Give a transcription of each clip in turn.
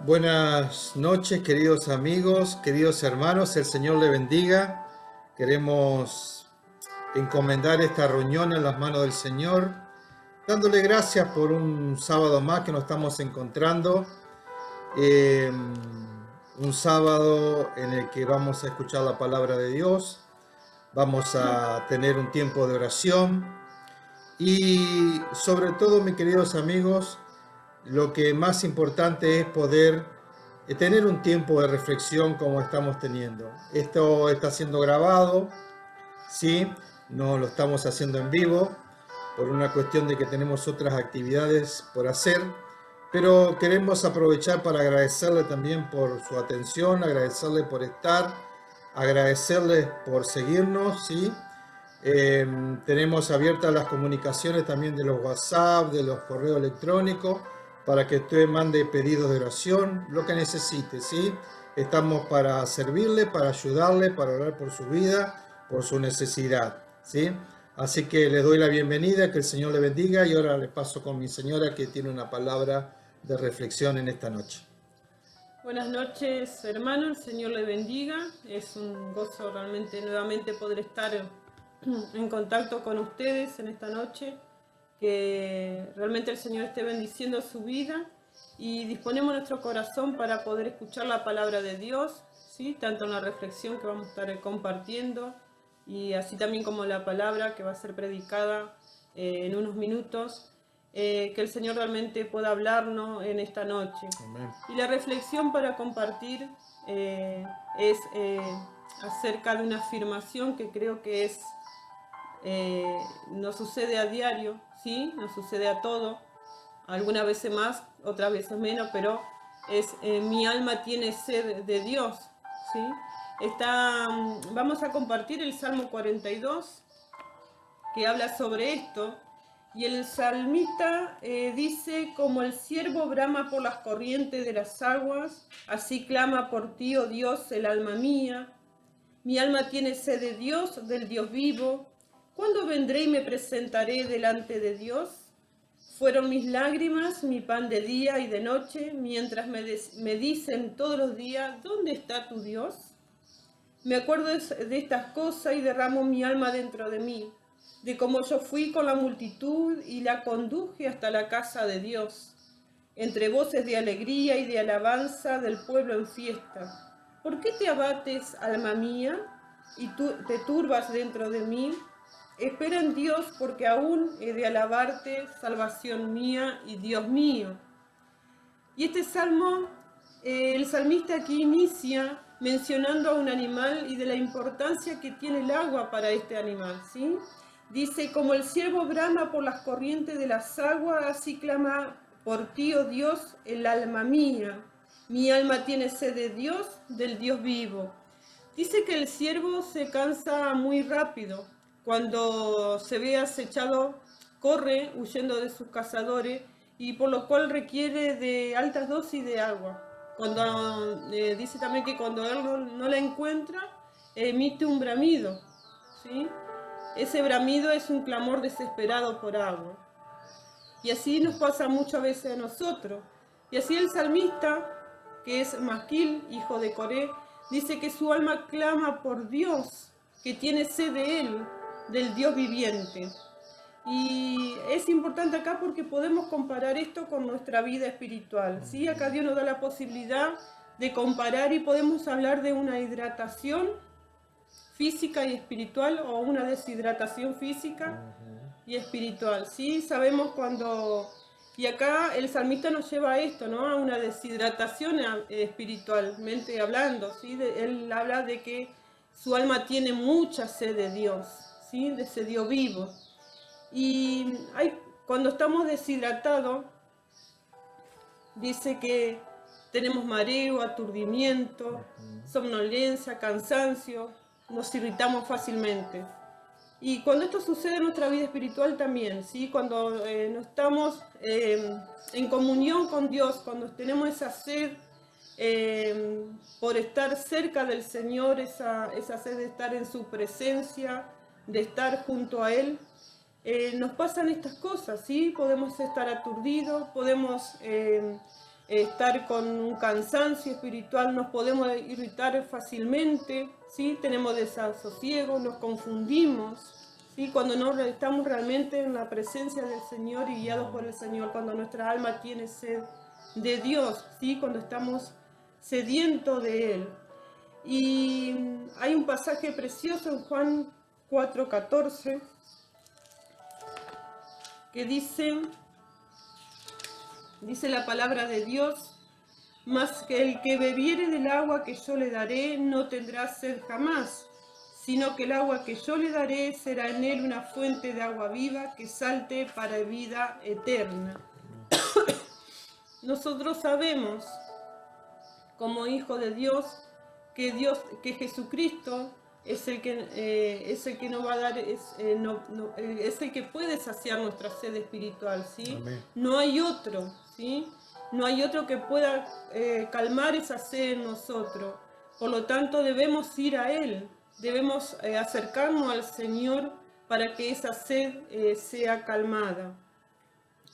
Buenas noches, queridos amigos, queridos hermanos, el Señor le bendiga. Queremos encomendar esta reunión en las manos del Señor, dándole gracias por un sábado más que nos estamos encontrando. Un sábado en el que vamos a escuchar la palabra de Dios, vamos a tener un tiempo de oración y sobre todo, mis queridos amigos, lo que más importante es poder tener un tiempo de reflexión como estamos teniendo. Esto está siendo grabado, sí, no lo estamos haciendo en vivo por una cuestión de que tenemos otras actividades por hacer, pero queremos aprovechar para agradecerle también por su atención, agradecerle por estar, agradecerles por seguirnos, sí. Tenemos abiertas las comunicaciones también de los WhatsApp, de los correos electrónicos, para que usted mande pedidos de oración, lo que necesite, ¿sí? Estamos para servirle, para ayudarle, para orar por su vida, por su necesidad, ¿sí? Así que le doy la bienvenida, que el Señor le bendiga y ahora le paso con mi señora que tiene una palabra de reflexión en esta noche. Buenas noches, hermano, el Señor le bendiga. Es un gozo realmente nuevamente poder estar en contacto con ustedes en esta noche. Que realmente el Señor esté bendiciendo su vida y disponemos nuestro corazón para poder escuchar la palabra de Dios, ¿sí? Tanto en la reflexión que vamos a estar compartiendo y así también como la palabra que va a ser predicada en unos minutos. Que el Señor realmente pueda hablarnos en esta noche. Amén. Y la reflexión para compartir es acerca de una afirmación que creo que nos sucede a diario, ¿sí? Nos sucede a todo, algunas veces más, otras veces menos, pero es mi alma tiene sed de Dios, ¿sí? Vamos a compartir el Salmo 42, que habla sobre esto. Y el salmista dice: como el ciervo brama por las corrientes de las aguas, así clama por ti, oh Dios, el alma mía. Mi alma tiene sed de Dios, del Dios vivo. ¿Cuándo vendré y me presentaré delante de Dios? Fueron mis lágrimas, mi pan de día y de noche, mientras me dicen todos los días: ¿dónde está tu Dios? Me acuerdo de estas cosas y derramo mi alma dentro de mí, de cómo yo fui con la multitud y la conduje hasta la casa de Dios, entre voces de alegría y de alabanza del pueblo en fiesta. ¿Por qué te abates, alma mía, y tú te turbas dentro de mí? Espera en Dios, porque aún he de alabarte, salvación mía y Dios mío. Y este salmo, el salmista aquí inicia mencionando a un animal y de la importancia que tiene el agua para este animal, ¿sí? Dice: como el ciervo brama por las corrientes de las aguas, así clama por ti, oh Dios, el alma mía. Mi alma tiene sed de Dios, del Dios vivo. Dice que el ciervo se cansa muy rápido. Cuando se ve acechado, corre huyendo de sus cazadores, y por lo cual requiere de altas dosis de agua. Dice también que cuando él no la encuentra, emite un bramido, ¿sí? Ese bramido es un clamor desesperado por agua. Y así nos pasa muchas veces a nosotros. Y así el salmista, que es Masquil, hijo de Coré, dice que su alma clama por Dios, que tiene sed de él, del Dios viviente. Y es importante acá porque podemos comparar esto con nuestra vida espiritual, ¿sí? Acá Dios nos da la posibilidad de comparar y podemos hablar de una hidratación física y espiritual, o una deshidratación física y espiritual, ¿sí? Sabemos cuando... Y acá el salmista nos lleva a esto, ¿no? A una deshidratación espiritualmente hablando, ¿sí? Él habla de que su alma tiene mucha sed de Dios, ¿sí? De ese Dios vivo. Y cuando estamos deshidratados, dice que tenemos mareo, aturdimiento, somnolencia, cansancio, nos irritamos fácilmente. Y cuando esto sucede en nuestra vida espiritual también, ¿sí? Cuando no estamos en comunión con Dios, cuando tenemos esa sed por estar cerca del Señor, esa sed de estar en su presencia, de estar junto a Él, nos pasan estas cosas, ¿sí? Podemos estar aturdidos, podemos estar con un cansancio espiritual, nos podemos irritar fácilmente, ¿sí? Tenemos desasosiego, nos confundimos, ¿sí? Cuando no estamos realmente en la presencia del Señor y guiados por el Señor, cuando nuestra alma tiene sed de Dios, ¿sí? Cuando estamos sedientos de Él. Y hay un pasaje precioso en Juan 4:14 que dice la palabra de Dios: mas que el que bebiere del agua que yo le daré no tendrá sed jamás, sino que el agua que yo le daré será en él una fuente de agua viva que salte para vida eterna. Nosotros sabemos, como hijos de Dios, que Jesucristo es el que nos va a dar, es el que puede saciar nuestra sed espiritual, ¿sí? Amén. No hay otro, ¿sí? No hay otro que pueda calmar esa sed en nosotros. Por lo tanto, debemos ir a Él, debemos acercarnos al Señor para que esa sed sea calmada.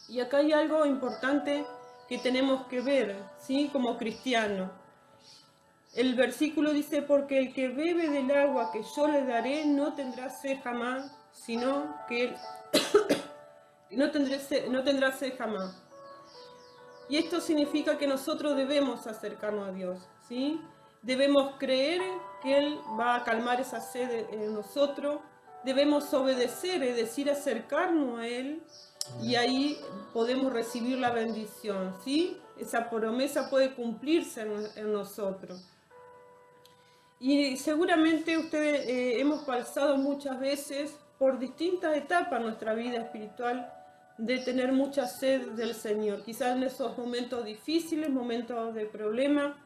Y acá hay algo importante que tenemos que ver, ¿sí? Como cristianos. El versículo dice: porque el que bebe del agua que yo le daré no tendrá sed jamás, sino que no tendrá sed jamás. Y esto significa que nosotros debemos acercarnos a Dios, ¿sí? Debemos creer que Él va a calmar esa sed en nosotros, debemos obedecer, es decir, acercarnos a Él, y ahí podemos recibir la bendición, ¿sí? Esa promesa puede cumplirse en nosotros. Y seguramente ustedes hemos pasado muchas veces por distintas etapas en nuestra vida espiritual de tener mucha sed del Señor. Quizás en esos momentos difíciles, momentos de problema,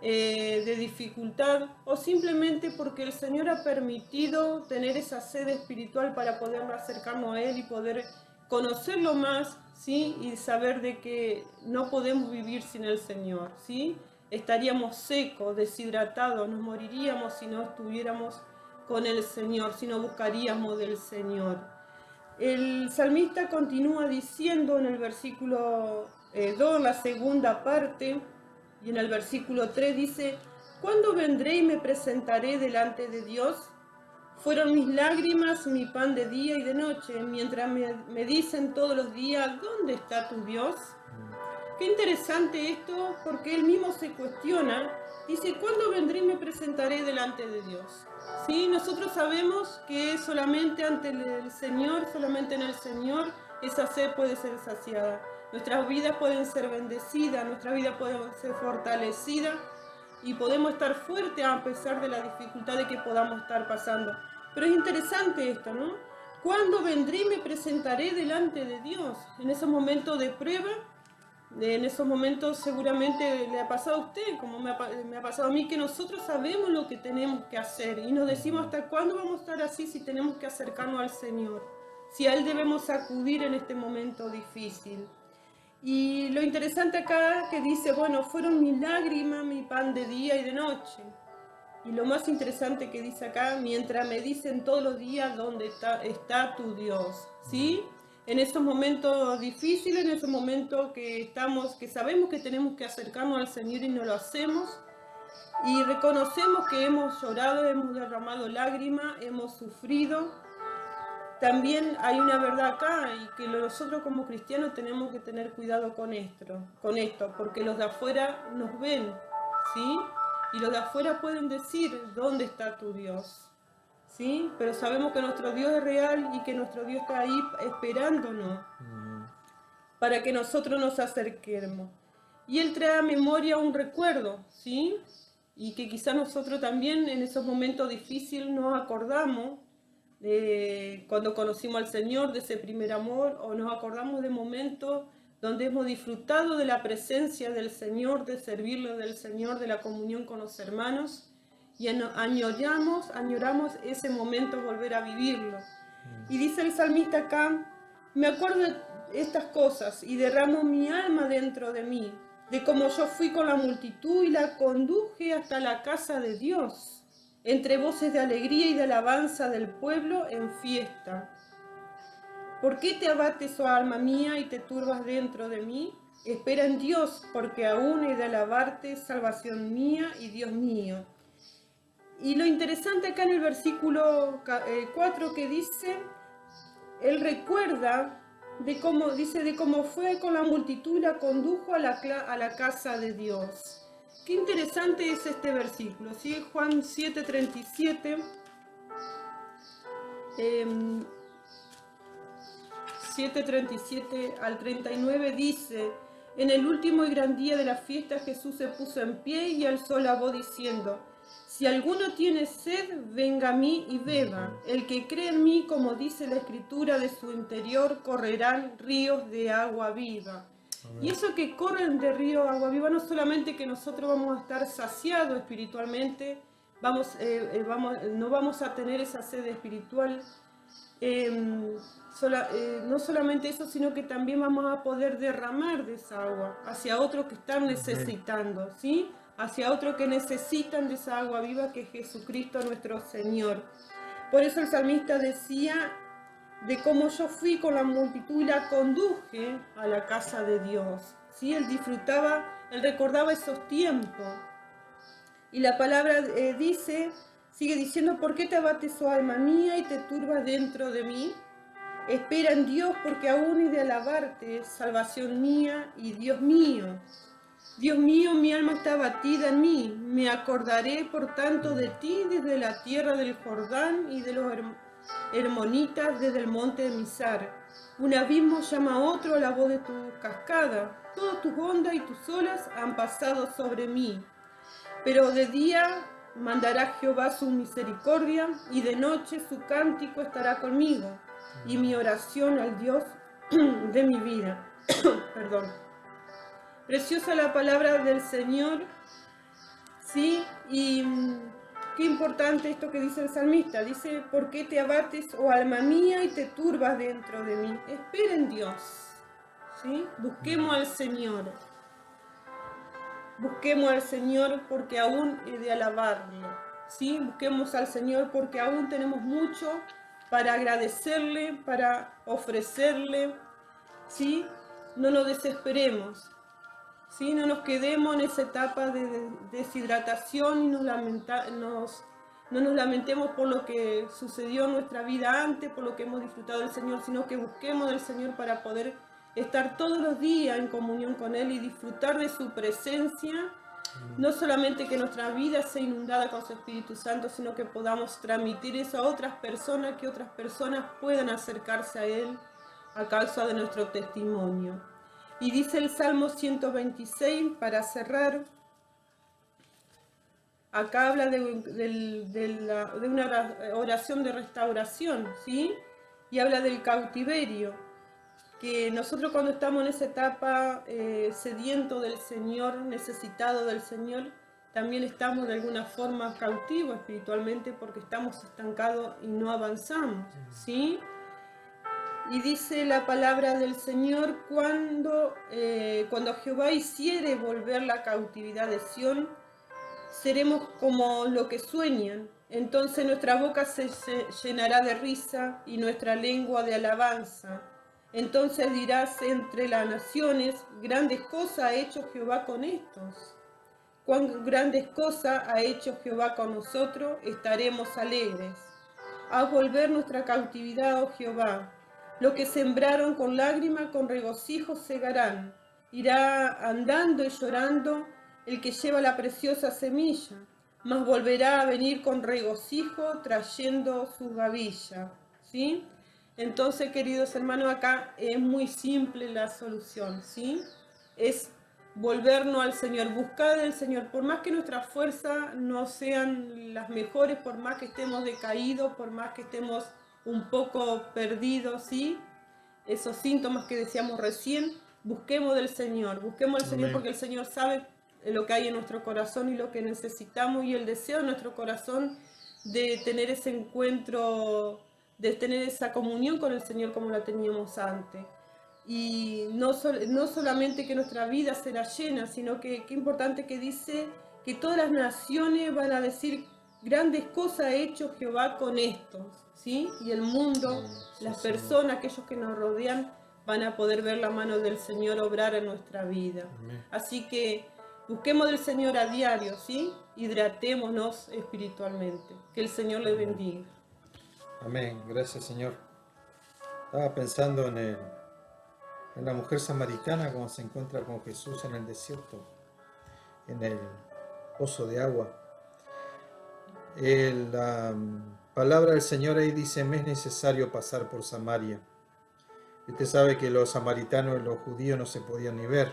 de dificultad, o simplemente porque el Señor ha permitido tener esa sed espiritual para poder acercarnos a Él y poder conocerlo más, ¿sí? Y saber de que no podemos vivir sin el Señor, ¿sí? Estaríamos secos, deshidratados, nos moriríamos si no estuviéramos con el Señor, si no buscaríamos del Señor. El salmista continúa diciendo en el versículo 2, la segunda parte, y en el versículo 3 dice: ¿cuándo vendré y me presentaré delante de Dios? Fueron mis lágrimas mi pan de día y de noche, mientras me dicen todos los días: ¿dónde está tu Dios? Qué interesante esto, porque él mismo se cuestiona, dice: ¿cuándo vendré y me presentaré delante de Dios? ¿Sí? Nosotros sabemos que solamente ante el Señor, solamente en el Señor, esa sed puede ser saciada. Nuestras vidas pueden ser bendecidas, nuestras vidas pueden ser fortalecidas y podemos estar fuertes a pesar de la dificultad que podamos estar pasando. Pero es interesante esto, ¿no? ¿Cuándo vendré y me presentaré delante de Dios? En esos momentos de prueba, en esos momentos seguramente le ha pasado a usted, como me ha pasado a mí, que nosotros sabemos lo que tenemos que hacer y nos decimos: ¿hasta cuándo vamos a estar así si tenemos que acercarnos al Señor? Si a Él debemos acudir en este momento difícil. Y lo interesante acá que dice: bueno, fueron mis lágrimas mi pan de día y de noche. Y lo más interesante que dice acá: mientras me dicen todos los días dónde está tu Dios, ¿sí? En esos momentos difíciles, en esos momentos que sabemos que tenemos que acercarnos al Señor y no lo hacemos, y reconocemos que hemos llorado, hemos derramado lágrimas, hemos sufrido. También hay una verdad acá, y que nosotros como cristianos tenemos que tener cuidado con esto, porque los de afuera nos ven, ¿sí? Y los de afuera pueden decir: ¿dónde está tu Dios? ¿Sí? Pero sabemos que nuestro Dios es real y que nuestro Dios está ahí esperándonos para que nosotros nos acerquemos. Y Él trae a memoria un recuerdo, ¿sí? Y que quizás nosotros también en esos momentos difíciles nos acordamos cuando conocimos al Señor, de ese primer amor, o nos acordamos de momentos donde hemos disfrutado de la presencia del Señor, de servirle del Señor, de la comunión con los hermanos, y añoramos ese momento, volver a vivirlo. Y dice el salmista acá: me acuerdo de estas cosas y derramo mi alma dentro de mí, de cómo yo fui con la multitud y la conduje hasta la casa de Dios, entre voces de alegría y de alabanza del pueblo en fiesta. ¿Por qué te abates, oh alma mía, y te turbas dentro de mí? Espera en Dios, porque aún he de alabarte, salvación mía y Dios mío. Y lo interesante acá en el versículo 4 que dice, él recuerda de cómo fue con la multitud y la condujo a la casa de Dios. Qué interesante es este versículo, ¿sí? Juan 7:37. 7:37 al 39 dice: en el último y gran día de la fiesta Jesús se puso en pie y alzó la voz diciendo: si alguno tiene sed, venga a mí y beba. El que cree en mí, como dice la Escritura, de su interior correrán ríos de agua viva. Amén. Y eso que corren de río de agua viva no solamente que nosotros vamos a estar saciados espiritualmente, no vamos a tener esa sed espiritual, no solamente eso, sino que también vamos a poder derramar de esa agua hacia otros que están necesitando, ¿sí? Hacia otros que necesitan de esa agua viva que es Jesucristo nuestro Señor. Por eso el salmista decía de cómo yo fui con la multitud y la conduje a la casa de Dios, ¿sí? Él recordaba esos tiempos. Y la palabra sigue diciendo: ¿por qué te abates, oh alma mía, y te turbas dentro de mí? Espera en Dios, porque aún he de alabarte, salvación mía y Dios mío. Dios mío, mi alma está abatida en mí. Me acordaré, por tanto, de ti desde la tierra del Jordán y de los hermonitas desde el monte de Mizar. Un abismo llama a otro a la voz de tu cascada. Todas tus ondas y tus olas han pasado sobre mí. Pero de día mandará Jehová su misericordia, y de noche su cántico estará conmigo, y mi oración al Dios de mi vida. Perdón. Preciosa la palabra del Señor, ¿sí? Y qué importante esto que dice el salmista. Dice: ¿por qué te abates, oh alma mía, y te turbas dentro de mí? Espera en Dios, ¿sí? Busquemos al Señor. Busquemos al Señor porque aún he de alabarlo, ¿sí? Busquemos al Señor porque aún tenemos mucho para agradecerle, para ofrecerle, ¿sí? No nos desesperemos, ¿sí? No nos quedemos en esa etapa de deshidratación y no nos lamentemos por lo que sucedió en nuestra vida antes, por lo que hemos disfrutado del Señor, sino que busquemos del Señor para poder estar todos los días en comunión con Él y disfrutar de su presencia. No solamente que nuestra vida sea inundada con su Espíritu Santo, sino que podamos transmitir eso a otras personas, que otras personas puedan acercarse a Él a causa de nuestro testimonio. Y dice el Salmo 126, para cerrar, acá habla de una oración de restauración, ¿sí? Y habla del cautiverio, que nosotros cuando estamos en esa etapa sediento del Señor, necesitado del Señor, también estamos de alguna forma cautivos espiritualmente porque estamos estancados y no avanzamos, ¿sí? Y dice la palabra del Señor: cuando Jehová hiciere volver la cautividad de Sión, seremos como lo que sueñan. Entonces nuestra boca se llenará de risa y nuestra lengua de alabanza. Entonces dirás entre las naciones: grandes cosas ha hecho Jehová con estos. Cuán grandes cosas ha hecho Jehová con nosotros, estaremos alegres. Haz volver nuestra cautividad, oh Jehová. Lo que sembraron con lágrima, con regocijo segarán. Irá andando y llorando el que lleva la preciosa semilla, mas volverá a venir con regocijo trayendo su gavilla, ¿sí? Entonces, queridos hermanos, acá es muy simple la solución, ¿sí? Es volvernos al Señor, buscar del Señor, por más que nuestras fuerzas no sean las mejores, por más que estemos decaídos, por más que estemos un poco perdidos, ¿sí? Esos síntomas que decíamos recién, busquemos del Señor porque el Señor sabe lo que hay en nuestro corazón y lo que necesitamos, y el deseo de nuestro corazón de tener ese encuentro, de tener esa comunión con el Señor como la teníamos antes. Y no solamente que nuestra vida será llena, sino que qué importante que dice que todas las naciones van a decir: grandes cosas ha hecho Jehová con estos, ¿sí? Y el mundo, las personas, aquellos que nos rodean, van a poder ver la mano del Señor obrar en nuestra vida. Amén. Así que busquemos del Señor a diario, ¿sí? Hidratémonos espiritualmente. Que el Señor le bendiga. Amén. Gracias, Señor. Estaba pensando en la mujer samaritana cuando se encuentra con Jesús en el desierto, en el pozo de agua. La palabra del Señor ahí dice: me es necesario pasar por Samaria. Usted sabe que los samaritanos y los judíos no se podían ni ver.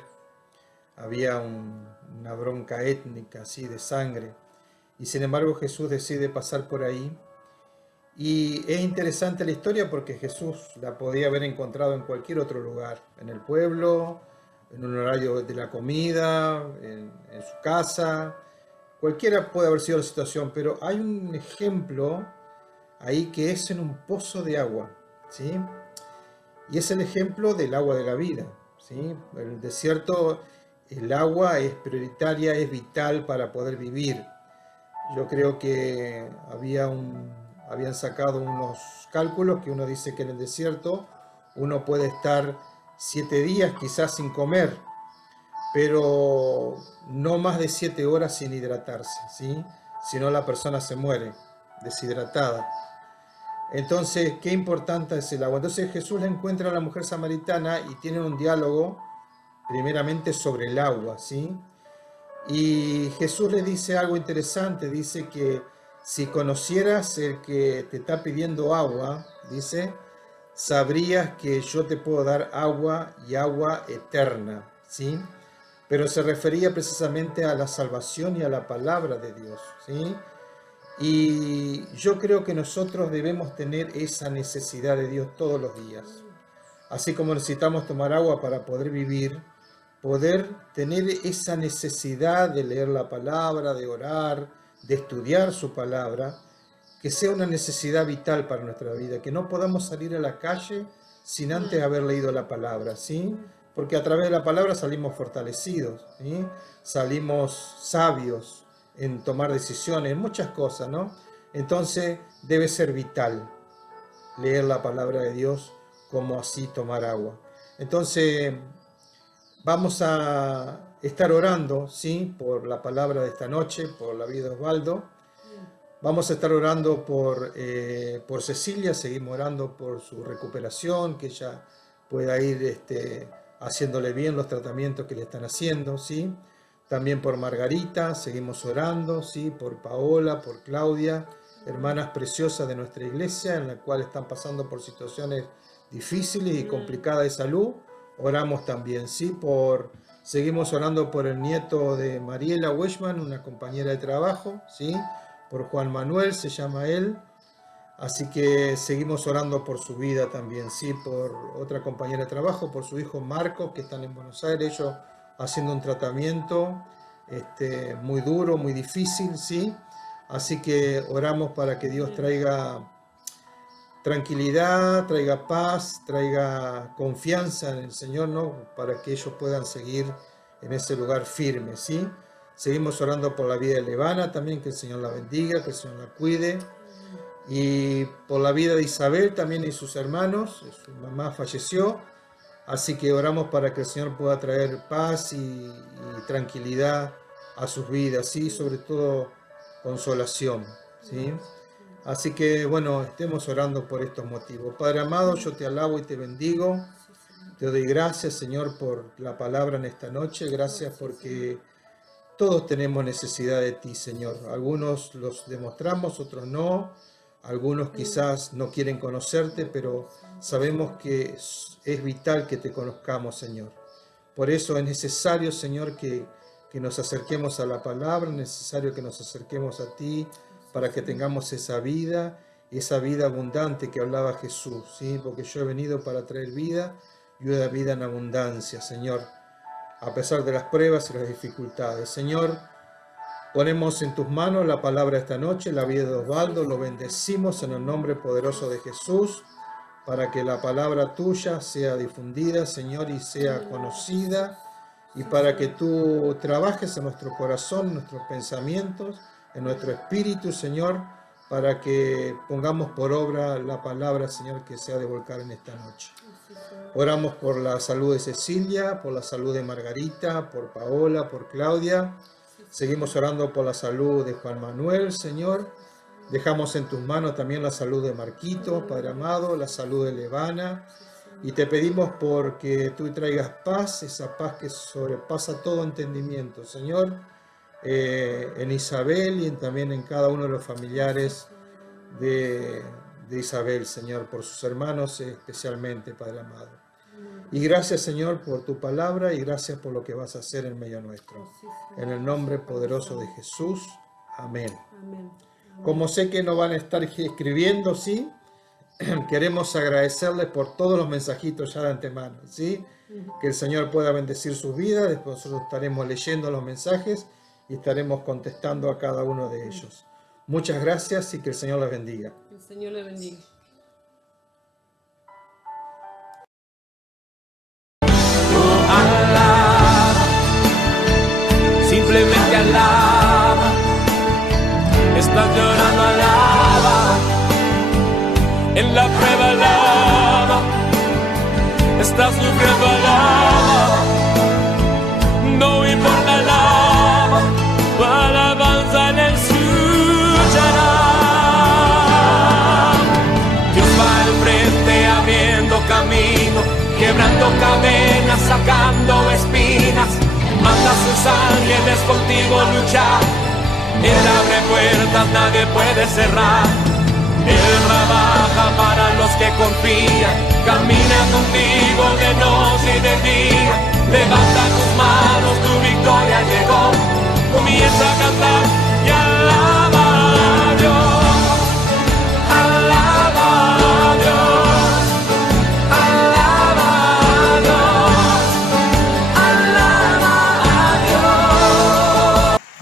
Había una bronca étnica así de sangre. Y sin embargo Jesús decide pasar por ahí. Y es interesante la historia porque Jesús la podía haber encontrado en cualquier otro lugar, en el pueblo, en un horario de la comida, en su casa. Cualquiera puede haber sido la situación, pero hay un ejemplo ahí que es en un pozo de agua, ¿sí? Y es el ejemplo del agua de la vida, ¿sí? En el desierto el agua es prioritaria, es vital para poder vivir. Yo creo que habían sacado unos cálculos que uno dice que en el desierto uno puede estar 7 días quizás sin comer, pero no más de 7 horas sin hidratarse, ¿sí? Si no, la persona se muere deshidratada. Entonces, qué importante es el agua. Entonces Jesús le encuentra a la mujer samaritana y tienen un diálogo primeramente sobre el agua, ¿sí? Y Jesús le dice algo interesante, dice que si conocieras el que te está pidiendo agua, dice, sabrías que yo te puedo dar agua y agua eterna, ¿sí? Pero se refería precisamente a la salvación y a la palabra de Dios, ¿sí? Y yo creo que nosotros debemos tener esa necesidad de Dios todos los días. Así como necesitamos tomar agua para poder vivir, poder tener esa necesidad de leer la palabra, de orar, de estudiar su palabra, que sea una necesidad vital para nuestra vida, que no podamos salir a la calle sin antes haber leído la palabra, ¿sí? Porque a través de la palabra salimos fortalecidos, ¿sí? Salimos sabios en tomar decisiones, en muchas cosas, ¿no? Entonces debe ser vital leer la palabra de Dios, como así tomar agua. Entonces vamos a estar orando, ¿sí? Por la palabra de esta noche, por la vida de Osvaldo. Vamos a estar orando por Cecilia, seguimos orando por su recuperación, que ella pueda ir haciéndole bien los tratamientos que le están haciendo, ¿sí? También por Margarita, seguimos orando, ¿sí? Por Paola, por Claudia, hermanas preciosas de nuestra iglesia, en la cual están pasando por situaciones difíciles y complicadas de salud. Oramos también, ¿sí? Seguimos orando por el nieto de Mariela Weishman, una compañera de trabajo, ¿sí? Por Juan Manuel, se llama él. Así que seguimos orando por su vida también, ¿sí? Por otra compañera de trabajo, por su hijo Marcos, que están en Buenos Aires, ellos haciendo un tratamiento muy duro, muy difícil, ¿sí? Así que oramos para que Dios traiga tranquilidad, traiga paz, traiga confianza en el Señor, ¿no? Para que ellos puedan seguir en ese lugar firme, ¿sí? Seguimos orando por la vida de Levana también, que el Señor la bendiga, que el Señor la cuide. Y por la vida de Isabel también y sus hermanos, su mamá falleció, así que oramos para que el Señor pueda traer paz y tranquilidad a sus vidas, ¿sí? Sobre todo consolación, ¿sí? Así que bueno, estemos orando por estos motivos. Padre amado, yo te alabo y te bendigo. Te doy gracias, Señor, por la palabra en esta noche. Gracias porque todos tenemos necesidad de ti, Señor. Algunos los demostramos, otros no. Algunos quizás no quieren conocerte, pero sabemos que es vital que te conozcamos, Señor. Por eso es necesario, Señor, que nos acerquemos a la palabra, es necesario que nos acerquemos a ti para que tengamos esa vida abundante que hablaba Jesús, ¿sí? Porque yo he venido para traer vida y una vida en abundancia, Señor, a pesar de las pruebas y las dificultades. Señor, ponemos en tus manos la palabra esta noche, la vida de Osvaldo, lo bendecimos en el nombre poderoso de Jesús, para que la palabra tuya sea difundida, Señor, y sea conocida, y para que tú trabajes en nuestro corazón, en nuestros pensamientos, en nuestro espíritu, Señor, para que pongamos por obra la palabra, Señor, que se ha de volcar en esta noche. Oramos por la salud de Cecilia, por la salud de Margarita, por Paola, por Claudia. Seguimos orando por la salud de Juan Manuel, Señor. Dejamos en tus manos también la salud de Marquito, Padre amado, la salud de Levana. Y te pedimos porque tú traigas paz, esa paz que sobrepasa todo entendimiento, Señor, en Isabel y también en cada uno de los familiares de Isabel, Señor, por sus hermanos especialmente, Padre amado. Y gracias, Señor, por tu palabra y gracias por lo que vas a hacer en medio nuestro. En el nombre poderoso de Jesús. Amén. Como sé que no van a estar escribiendo, ¿sí? Queremos agradecerles por todos los mensajitos ya de antemano, ¿sí? Que el Señor pueda bendecir sus vidas. Después nosotros estaremos leyendo los mensajes y estaremos contestando a cada uno de ellos. Muchas gracias y que el Señor les bendiga. El Señor le bendiga. Simplemente alaba, estás llorando, alaba, en la prueba alaba, estás sufriendo, alaba, no importa, alaba, tu alabanza en el escuchará. Dios va al frente abriendo camino, quebrando cadenas, sacando espinas. Manda sus ángeles contigo luchar. Él abre puertas, nadie puede cerrar. Él trabaja para los que confían. Camina contigo de noche y de día. Levanta tus manos, tu victoria llegó. Comienza a cantar y alaba a Dios. Alaba a Dios. Alaba a Dios.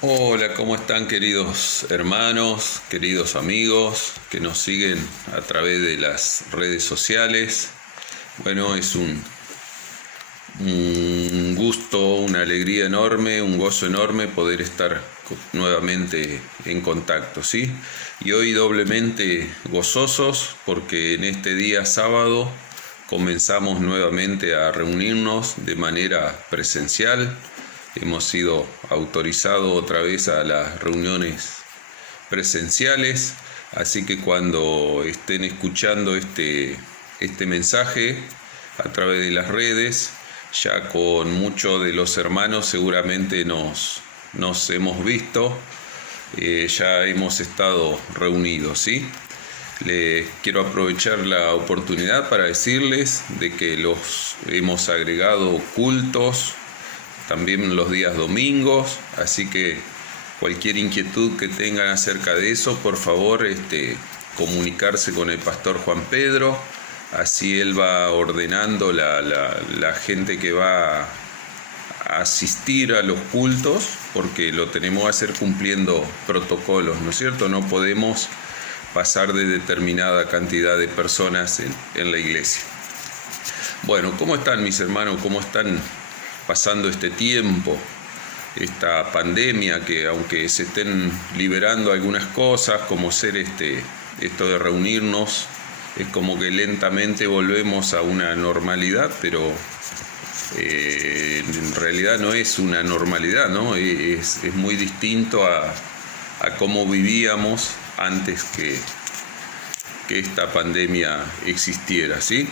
Hola, ¿cómo están, queridos hermanos, queridos amigos que nos siguen a través de las redes sociales? Bueno, es un gusto, una alegría enorme, un gozo enorme poder estar nuevamente en contacto, ¿sí? Y hoy doblemente gozosos porque en este día sábado comenzamos nuevamente a reunirnos de manera presencial. Hemos sido autorizados otra vez a las reuniones presenciales, así que cuando estén escuchando este mensaje a través de las redes, ya con muchos de los hermanos seguramente nos hemos visto, ya hemos estado reunidos, ¿sí? Les quiero aprovechar la oportunidad para decirles de que los hemos agregado cultos también los días domingos, así que cualquier inquietud que tengan acerca de eso, por favor, comunicarse con el pastor Juan Pedro, así él va ordenando la gente que va a asistir a los cultos, porque lo tenemos que hacer cumpliendo protocolos, ¿no es cierto? No podemos pasar de determinada cantidad de personas en la iglesia. Bueno, ¿cómo están mis hermanos? ¿Cómo están pasando este tiempo, esta pandemia, que aunque se estén liberando algunas cosas, como ser esto de reunirnos, es como que lentamente volvemos a una normalidad, pero en realidad no es una normalidad, ¿no? Es muy distinto a cómo vivíamos antes que esta pandemia existiera, ¿sí?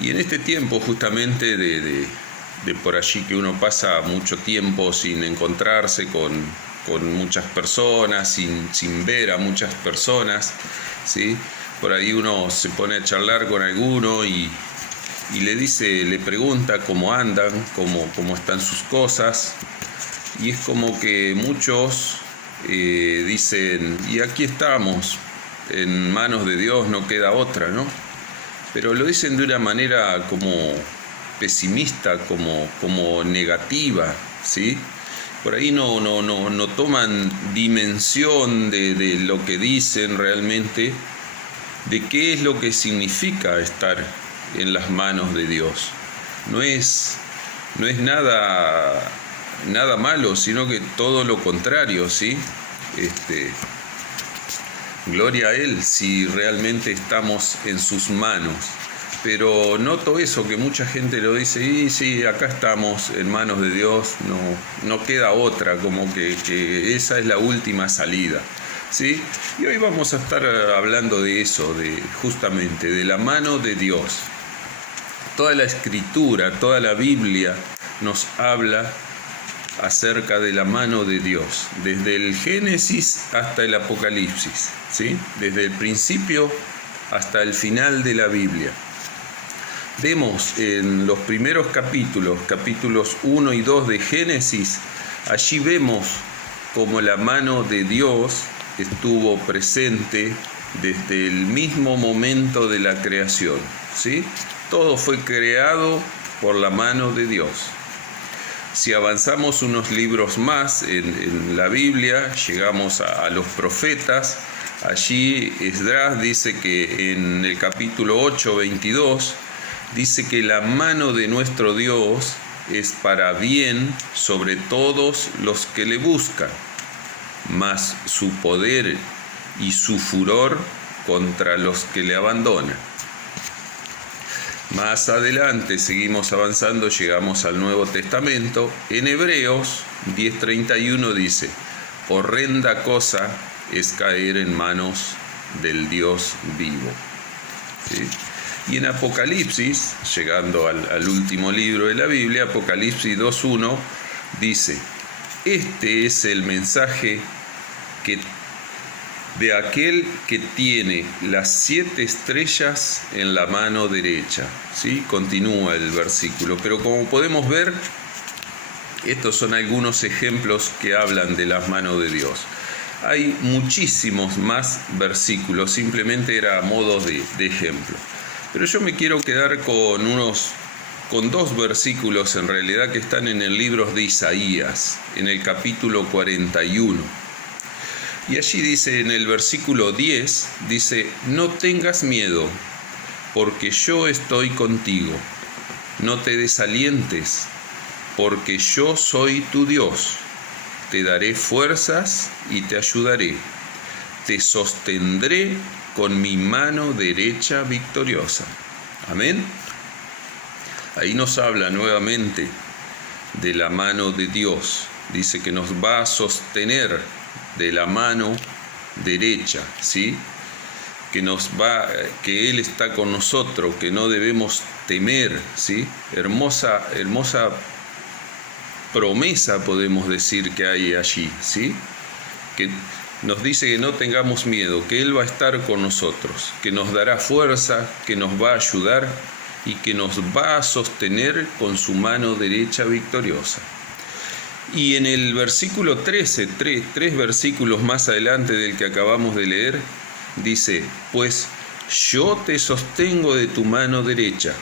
Y en este tiempo justamente de por allí que uno pasa mucho tiempo sin encontrarse con muchas personas, sin ver a muchas personas, ¿sí? Por ahí uno se pone a charlar con alguno y le pregunta cómo andan, cómo están sus cosas, y es como que muchos dicen, y aquí estamos, en manos de Dios, no queda otra, ¿no? Pero lo dicen de una manera como pesimista, como negativa, ¿sí? Por ahí no toman dimensión de lo que dicen realmente, de qué es lo que significa estar en las manos de Dios. No es nada malo, sino que todo lo contrario, ¿sí? gloria a Él si realmente estamos en sus manos. Pero noto eso, que mucha gente lo dice, y sí, acá estamos en manos de Dios, no queda otra, como que esa es la última salida, ¿sí? Y hoy vamos a estar hablando de eso, justamente de la mano de Dios. Toda la Escritura, toda la Biblia nos habla acerca de la mano de Dios, desde el Génesis hasta el Apocalipsis, ¿sí? Desde el principio hasta el final de la Biblia. Vemos en los primeros capítulos 1 y 2 de Génesis, allí vemos cómo la mano de Dios estuvo presente desde el mismo momento de la creación, ¿sí? Todo fue creado por la mano de Dios. Si avanzamos unos libros más en la Biblia, llegamos a los profetas. Allí Esdras dice que en el capítulo 8, 22, dice que la mano de nuestro Dios es para bien sobre todos los que le buscan, mas su poder y su furor contra los que le abandonan. Más adelante seguimos avanzando, llegamos al Nuevo Testamento. En Hebreos 10:31 dice: horrenda cosa es caer en manos del Dios vivo. ¿Sí? Y en Apocalipsis, llegando al último libro de la Biblia, Apocalipsis 2:1, dice: este es el mensaje de aquel que tiene las 7 estrellas en la mano derecha. ¿Sí? Continúa el versículo, pero como podemos ver, estos son algunos ejemplos que hablan de las manos de Dios. Hay muchísimos más versículos, simplemente era a modo de ejemplo. Pero yo me quiero quedar con 2 versículos en realidad que están en el libro de Isaías, en el capítulo 41. Y allí dice en el versículo 10, dice: no tengas miedo, porque yo estoy contigo. No te desalientes, porque yo soy tu Dios. Te daré fuerzas y te ayudaré. Te sostendré con mi mano derecha victoriosa. Amén. Ahí nos habla nuevamente de la mano de Dios. Dice que nos va a sostener de la mano derecha, ¿sí? Que Él está con nosotros, que no debemos temer, ¿sí? Hermosa promesa podemos decir que hay allí, ¿sí? Que nos dice que no tengamos miedo, que Él va a estar con nosotros, que nos dará fuerza, que nos va a ayudar y que nos va a sostener con su mano derecha victoriosa. Y en el versículo 13, 3 versículos más adelante del que acabamos de leer, dice: pues yo te sostengo de tu mano derecha,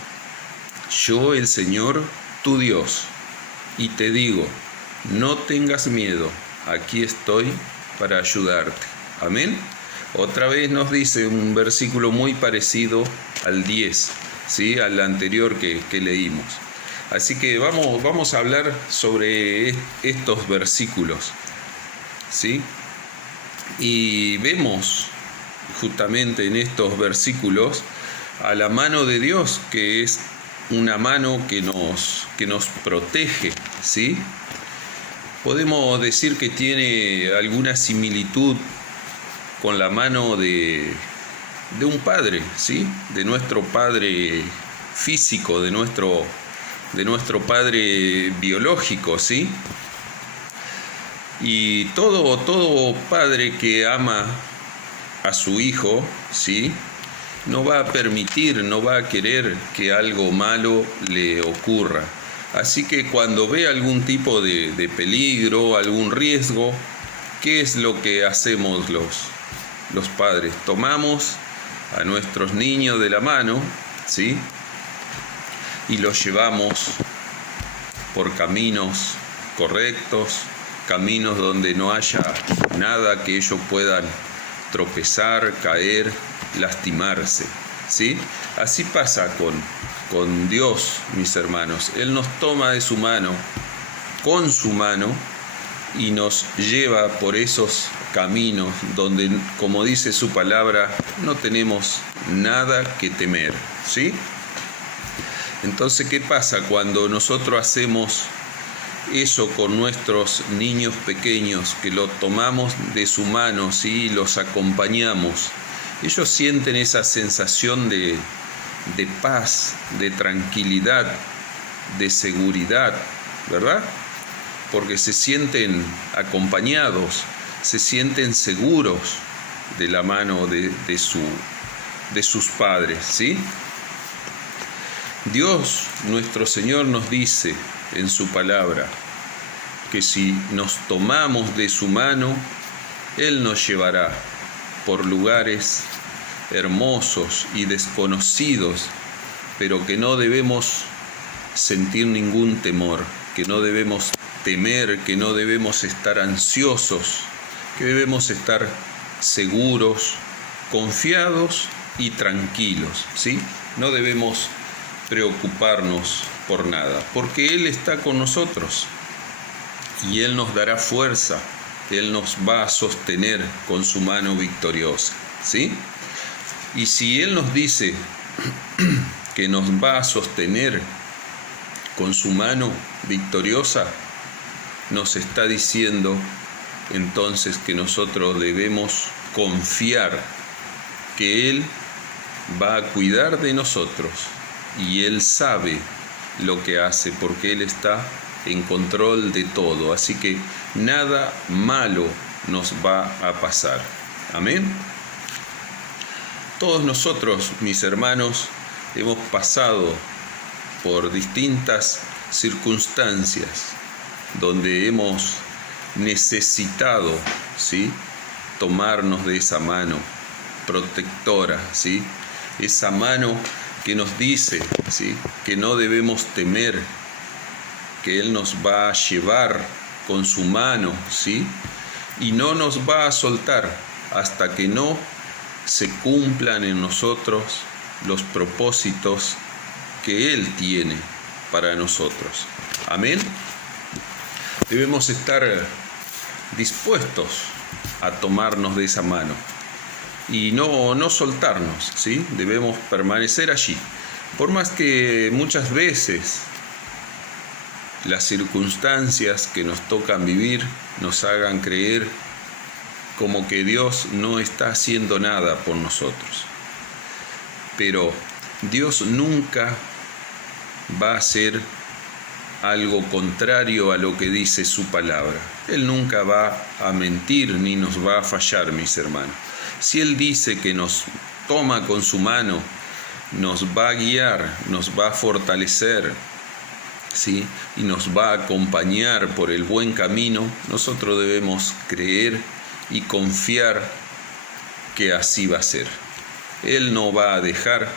yo el Señor tu Dios, y te digo, no tengas miedo, aquí estoy para ayudarte. Amén. Otra vez nos dice un versículo muy parecido al 10, ¿sí? Al anterior que leímos. Así que vamos a hablar sobre estos versículos, ¿sí? Y vemos justamente en estos versículos a la mano de Dios, que es una mano que nos protege, ¿sí? Podemos decir que tiene alguna similitud con la mano de un padre, ¿sí? De nuestro padre físico, de nuestro padre biológico, ¿sí? Y todo padre que ama a su hijo, ¿sí? No va a permitir, no va a querer que algo malo le ocurra. Así que cuando ve algún tipo de peligro, algún riesgo, ¿qué es lo que hacemos los padres? Tomamos a nuestros niños de la mano, ¿sí? Y los llevamos por caminos correctos, caminos donde no haya nada que ellos puedan tropezar, caer, lastimarse, ¿sí? Así pasa con Dios, mis hermanos. Él nos toma de su mano, con su mano, y nos lleva por esos caminos donde, como dice su palabra, no tenemos nada que temer, ¿sí? Entonces, ¿qué pasa cuando nosotros hacemos eso con nuestros niños pequeños, que lo tomamos de su mano, ¿sí? Los acompañamos? Ellos sienten esa sensación de paz, de tranquilidad, de seguridad, ¿verdad? Porque se sienten acompañados, se sienten seguros de la mano de sus padres, ¿sí? Dios, nuestro Señor, nos dice en su palabra que si nos tomamos de su mano, Él nos llevará por lugares hermosos y desconocidos, pero que no debemos sentir ningún temor, que no debemos temer, que no debemos estar ansiosos, que debemos estar seguros, confiados y tranquilos, ¿sí? No debemos preocuparnos por nada, porque Él está con nosotros y Él nos dará fuerza, Él nos va a sostener con su mano victoriosa, ¿sí? Y si Él nos dice que nos va a sostener con su mano victoriosa, nos está diciendo entonces que nosotros debemos confiar que Él va a cuidar de nosotros y Él sabe lo que hace porque Él está en control de todo. Así que nada malo nos va a pasar. Amén. Todos nosotros, mis hermanos, hemos pasado por distintas circunstancias donde hemos necesitado, ¿sí?, tomarnos de esa mano protectora, ¿sí?, esa mano que nos dice, ¿sí?, que no debemos temer, que Él nos va a llevar con su mano, ¿sí?, y no nos va a soltar hasta que no se cumplan en nosotros los propósitos que Él tiene para nosotros. Amén. Debemos estar dispuestos a tomarnos de esa mano y no soltarnos, ¿sí? Debemos permanecer allí. Por más que muchas veces las circunstancias que nos tocan vivir nos hagan creer como que Dios no está haciendo nada por nosotros. Pero Dios nunca va a hacer algo contrario a lo que dice su palabra. Él nunca va a mentir ni nos va a fallar, mis hermanos. Si Él dice que nos toma con su mano, nos va a guiar, nos va a fortalecer, ¿sí?, y nos va a acompañar por el buen camino, nosotros debemos creer y confiar que así va a ser. Él no va a dejar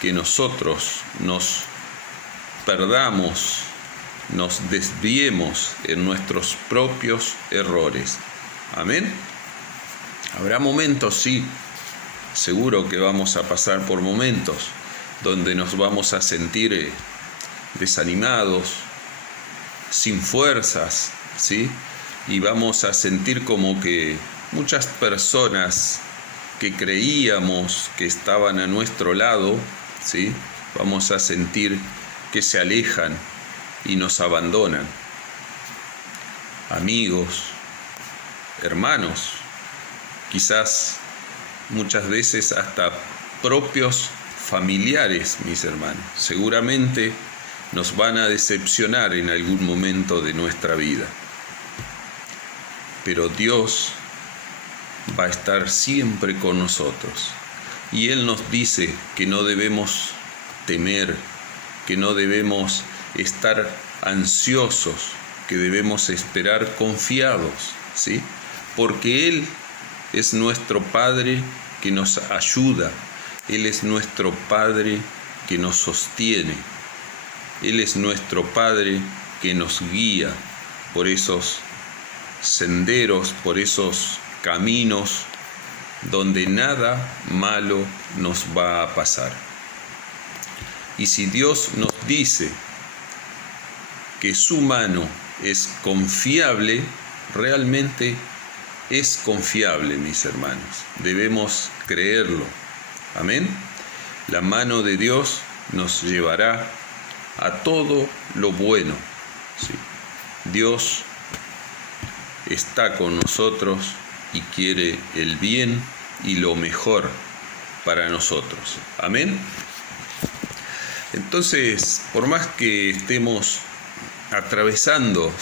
que nosotros nos perdamos, nos desviemos en nuestros propios errores. Amén. Habrá momentos, sí, seguro que vamos a pasar por momentos donde nos vamos a sentir desanimados, sin fuerzas, ¿sí? Y vamos a sentir como que muchas personas que creíamos que estaban a nuestro lado, ¿sí?, vamos a sentir que se alejan y nos abandonan. Amigos, hermanos, quizás muchas veces hasta propios familiares, mis hermanos, seguramente nos van a decepcionar en algún momento de nuestra vida. Pero Dios va a estar siempre con nosotros. Y Él nos dice que no debemos temer, que no debemos estar ansiosos, que debemos esperar confiados, ¿sí? Porque Él es nuestro Padre que nos ayuda, Él es nuestro Padre que nos sostiene, Él es nuestro Padre que nos guía por esos senderos, por esos caminos donde nada malo nos va a pasar. Y si Dios nos dice que su mano es confiable, realmente es confiable, mis hermanos. Debemos creerlo. Amén. La mano de Dios nos llevará a todo lo bueno. ¿Sí? Dios está con nosotros y quiere el bien y lo mejor para nosotros. Amén. Entonces, por más que estemos atravesando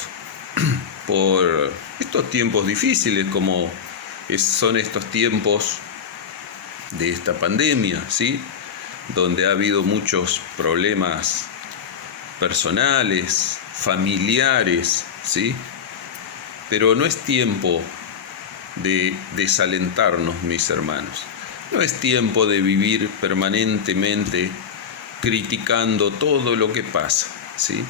por estos tiempos difíciles como son estos tiempos de esta pandemia, ¿sí? Donde ha habido muchos problemas personales, familiares, ¿sí? Pero no es tiempo de desalentarnos, mis hermanos. No es tiempo de vivir permanentemente criticando todo lo que pasa, ¿sí?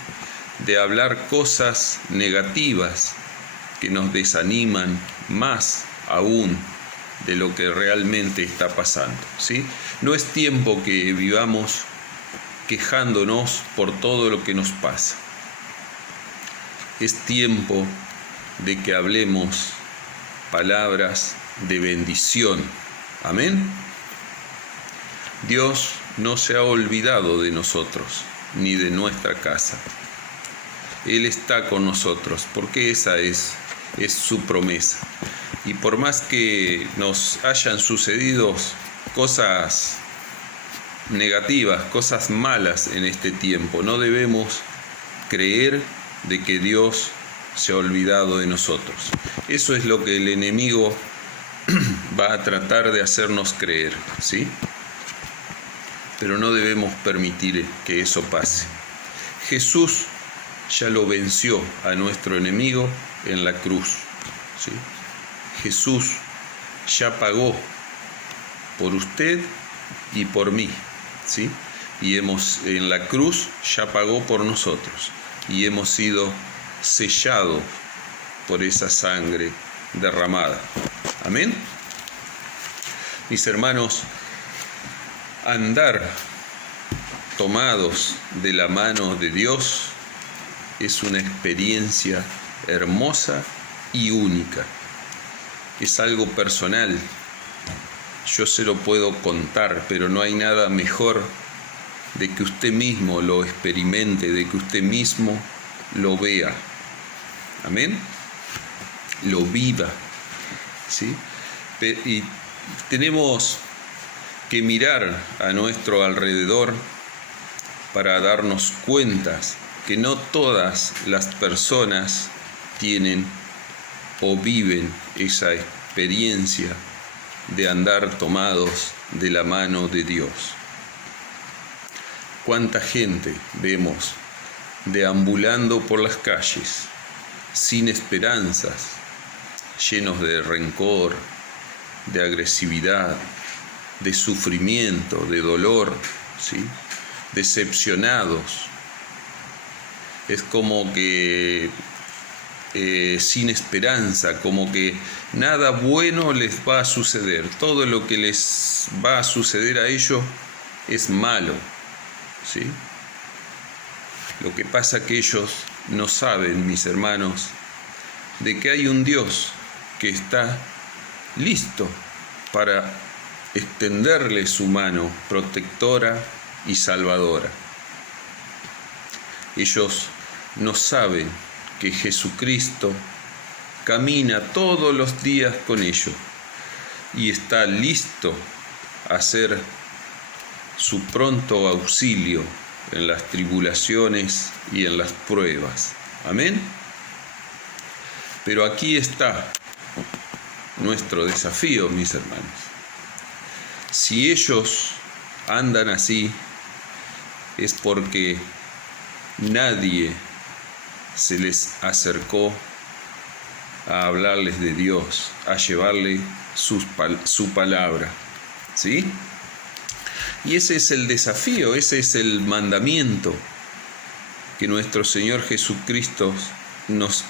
De hablar cosas negativas que nos desaniman más aún de lo que realmente está pasando, ¿sí? No es tiempo que vivamos quejándonos por todo lo que nos pasa. Es tiempo de que hablemos palabras de bendición. Amén. Dios no se ha olvidado de nosotros ni de nuestra casa. Él está con nosotros porque esa es su promesa. Y por más que nos hayan sucedido cosas negativas, cosas malas en este tiempo, no debemos creer de que Dios se ha olvidado de nosotros. Eso es lo que el enemigo va a tratar de hacernos creer, ¿sí? Pero no debemos permitir que eso pase. Jesús ya lo venció a nuestro enemigo en la cruz, ¿sí? Jesús ya pagó por usted y por mí, ¿sí? Y en la cruz ya pagó por nosotros y hemos sido sellados por esa sangre derramada. Amén. Mis hermanos, andar tomados de la mano de Dios es una experiencia hermosa y única. Es algo personal. Yo se lo puedo contar, pero no hay nada mejor de que usted mismo lo experimente, de que usted mismo lo vea. Amén. Lo viva, ¿sí? Y tenemos que mirar a nuestro alrededor para darnos cuenta que no todas las personas tienen o viven esa experiencia de andar tomados de la mano de Dios. ¿Cuánta gente vemos deambulando por las calles sin esperanzas, llenos de rencor, de agresividad, de sufrimiento, de dolor, ¿sí? Decepcionados? Es como que sin esperanza, como que nada bueno les va a suceder. Todo lo que les va a suceder a ellos es malo, ¿sí? Lo que pasa es que ellos no saben, mis hermanos, de que hay un Dios que está listo para extenderle su mano protectora y salvadora. Ellos no saben que Jesucristo camina todos los días con ellos y está listo a hacer su pronto auxilio en las tribulaciones y en las pruebas. Amén. Pero aquí está nuestro desafío, mis hermanos. Si ellos andan así, es porque nadie se les acercó a hablarles de Dios, a llevarle su palabra, ¿sí? Y ese es el desafío, ese es el mandamiento que nuestro Señor Jesucristo nos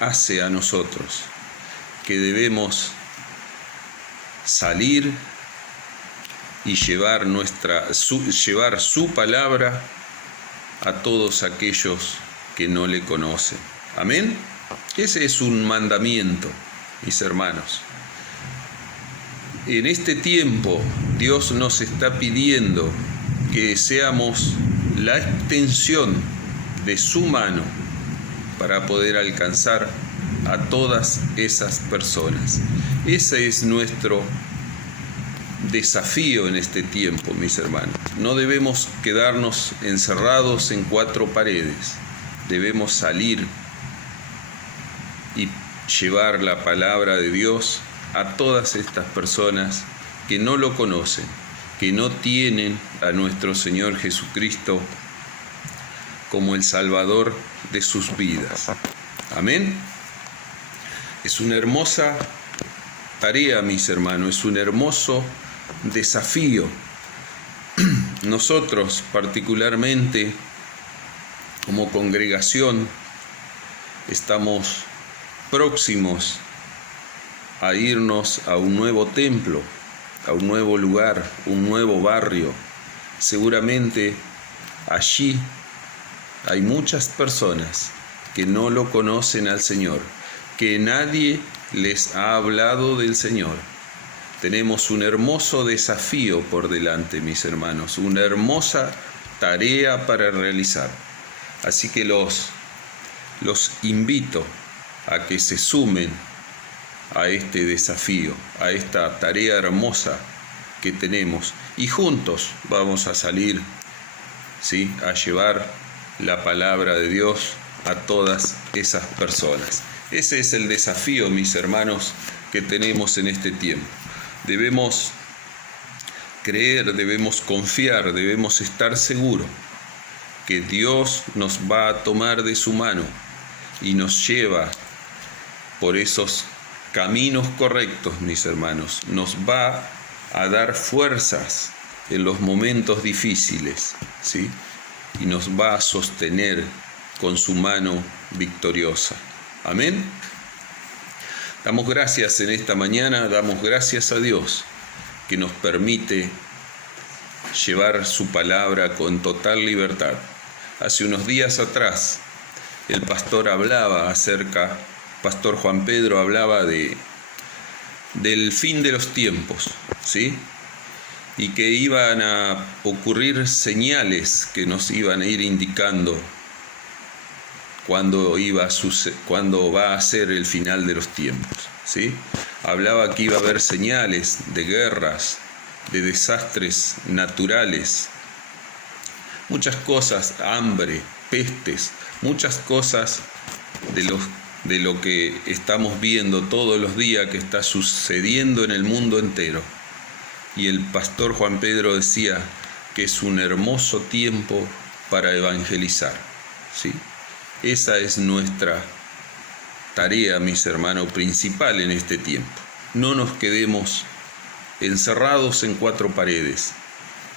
hace a nosotros, que debemos salir y llevar su palabra a todos aquellos que no le conocen. Amén. Ese es un mandamiento, mis hermanos. En este tiempo Dios nos está pidiendo que seamos la extensión de su mano para poder alcanzar a todas esas personas. Ese es nuestro desafío en este tiempo, mis hermanos. No debemos quedarnos encerrados en cuatro paredes. Debemos salir y llevar la palabra de Dios a todas estas personas que no lo conocen, que no tienen a nuestro Señor Jesucristo como el Salvador de sus vidas. Amén. Es una hermosa tarea, mis hermanos, es un hermoso desafío. Nosotros, particularmente, como congregación, estamos próximos a irnos a un nuevo templo, a un nuevo lugar, un nuevo barrio. Seguramente allí hay muchas personas que no lo conocen al Señor, que nadie les ha hablado del Señor. Tenemos un hermoso desafío por delante, mis hermanos, una hermosa tarea para realizar. Así que los invito a que se sumen a este desafío, a esta tarea hermosa que tenemos, y juntos vamos a salir, ¿sí?, a llevar la palabra de Dios a todas esas personas. Ese es el desafío, mis hermanos, que tenemos en este tiempo. Debemos creer, debemos confiar, debemos estar seguros que Dios nos va a tomar de su mano y nos lleva por esos caminos correctos, mis hermanos. Nos va a dar fuerzas en los momentos difíciles, ¿sí?, y nos va a sostener con su mano victoriosa. Amén. Damos gracias en esta mañana, damos gracias a Dios que nos permite llevar su palabra con total libertad. Hace unos días atrás el pastor Juan Pedro hablaba del fin de los tiempos, ¿sí?, y que iban a ocurrir señales que nos iban a ir indicando cuándo va a ser el final de los tiempos, ¿sí? Hablaba que iba a haber señales de guerras, de desastres naturales, muchas cosas, hambre, pestes, muchas cosas de lo que estamos viendo todos los días que está sucediendo en el mundo entero. Y el pastor Juan Pedro decía que es un hermoso tiempo para evangelizar, ¿sí? Esa es nuestra tarea, mis hermanos, principal en este tiempo. No nos quedemos encerrados en cuatro paredes.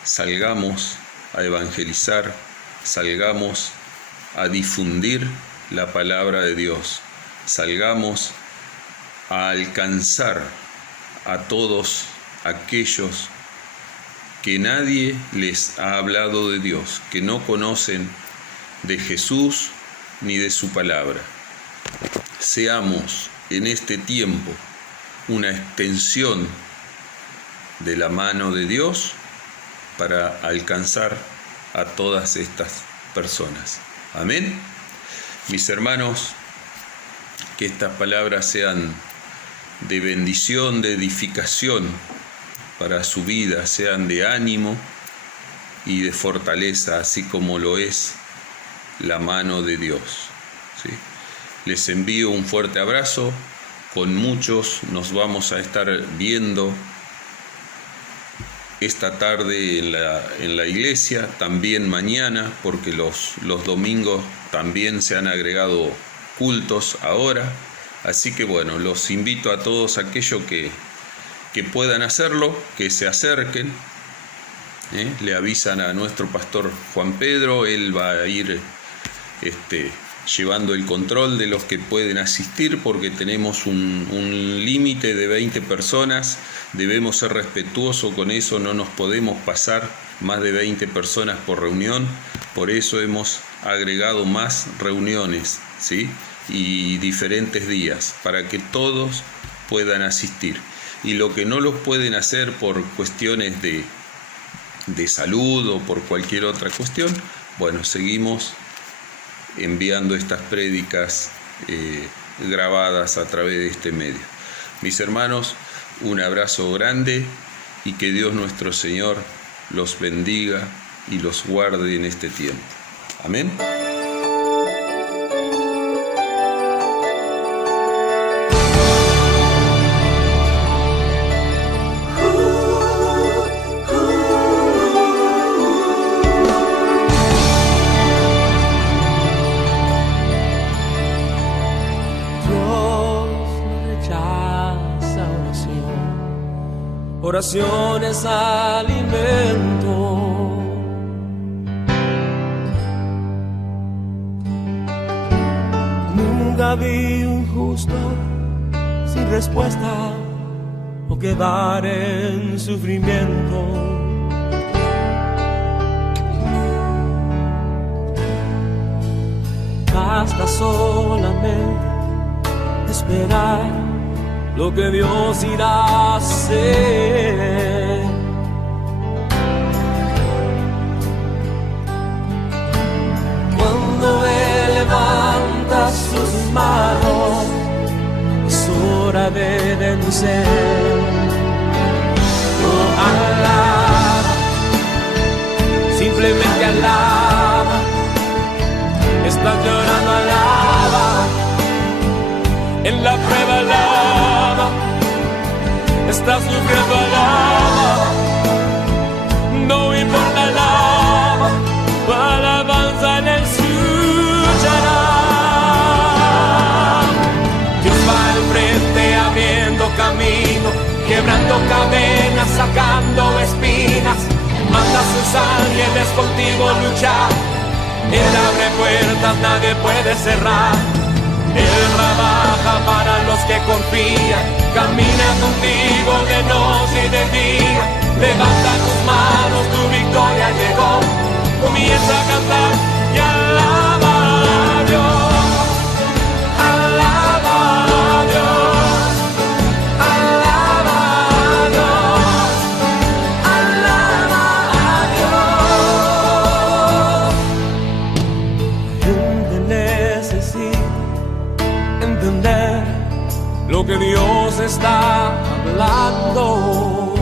Salgamos a evangelizar, salgamos a difundir la palabra de Dios, salgamos a alcanzar a todos aquellos que nadie les ha hablado de Dios, que no conocen de Jesús ni de su palabra. Seamos en este tiempo una extensión de la mano de Dios para alcanzar a todas estas personas. Amén. Mis hermanos, que estas palabras sean de bendición, de edificación para su vida, sean de ánimo y de fortaleza, así como lo es la mano de Dios, ¿sí? Les envío un fuerte abrazo. Con muchos nos vamos a estar viendo esta tarde en la iglesia, también mañana, porque los domingos también se han agregado cultos ahora. Así que bueno, los invito a todos aquellos que puedan hacerlo, que se acerquen. Le avisan a nuestro pastor Juan Pedro, él va a ir llevando el control de los que pueden asistir, porque tenemos un límite de 20 personas, debemos ser respetuosos con eso, no nos podemos pasar más de 20 personas por reunión, por eso hemos agregado más reuniones, ¿sí? y diferentes días para que todos puedan asistir. Y lo que no los pueden hacer por cuestiones de salud o por cualquier otra cuestión, bueno, seguimos enviando estas prédicas grabadas a través de este medio. Mis hermanos, un abrazo grande y que Dios nuestro Señor los bendiga y los guarde en este tiempo. Amén. Oración es alimento. Nunca vi un justo sin respuesta o quedar en sufrimiento. Basta solamente esperar lo que Dios irá a hacer. Cuando Él levanta sus manos, es hora de vencer. Oh, alaba, simplemente alaba. Estás llorando, alaba. En la prueba alaba, estás sufriendo, alaba, no importa, alaba, tu alabanza le escuchará. Dios va al frente abriendo camino, quebrando cadenas, sacando espinas, manda a sus ángeles contigo luchar. Él abre puertas, nadie puede cerrar. Él trabaja para los que confían, camina contigo de noche y de día. Levanta tus manos, tu victoria llegó. Comienza a cantar y alaba a Dios. Alaba a Dios. Alaba a Dios. Alaba a Dios. La gente necesita entender lo que Dios está hablando.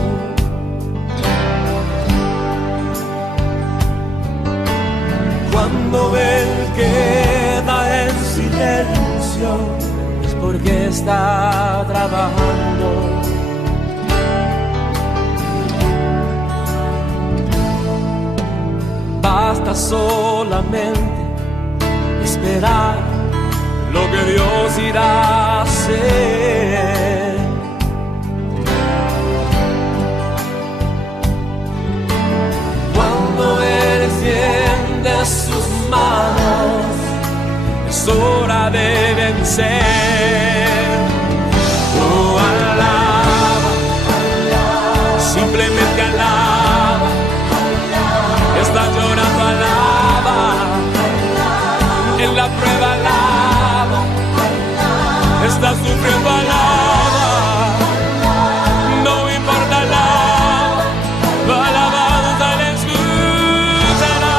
Cuando Él queda en silencio es porque está trabajando. Basta solamente esperar lo que Dios irá a hacer. Cuando Él extiende sus manos, es hora de vencer. Oh, alaba, simplemente alaba. Estás llorando, alaba. En la prueba alaba. Estás sufriendo, alaba. No importa, alaba. Tu alabanza le escuchará.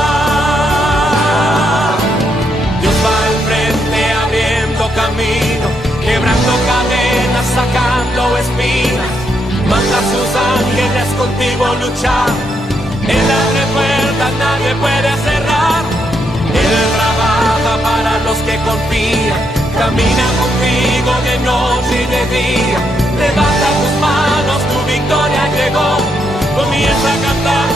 Dios va al frente abriendo camino, quebrando cadenas, sacando espinas. Manda a sus ángeles contigo luchar. Él abre puertas, nadie puede cerrar. Él trabaja para los que confían, camina contigo de noche y de día. Levanta tus manos, tu victoria llegó. Comienza a cantar